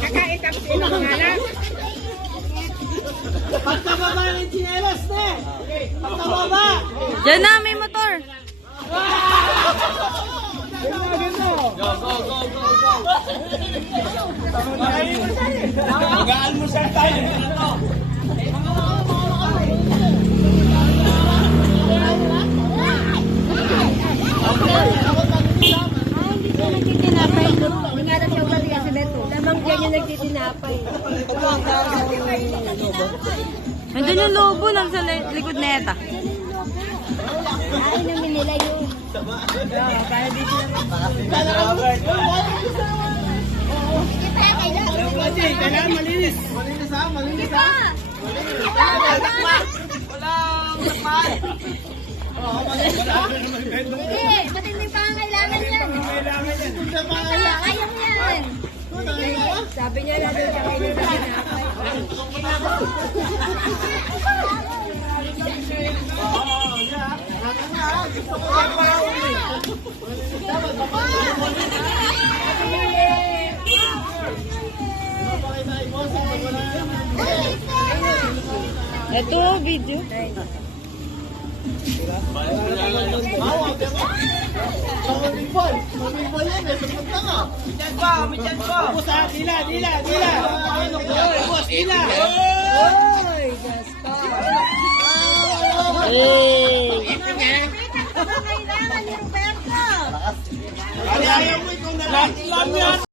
Kakain tapos ilangalan. Pagkababa ng chinelas, ne! Pagkababa! Diyan na, may motor. Mag-aalmusal tayo. Nagtitinapay. Hindi nga daw siya ugali kasi Beto. Lamang dyan yung nagtitinapay. Nandun yung lobo lang sa likod na yata. Ay, namin nila yun. Kailangan malinis. Malinis ha? Malinis ha? Walang lakman. Hindi, matinding pangangailangan yan. Kaya mo yan. Sabi niya na doon siya kayo nagtitinapay. Ito, video. Kailangan ni Roberto.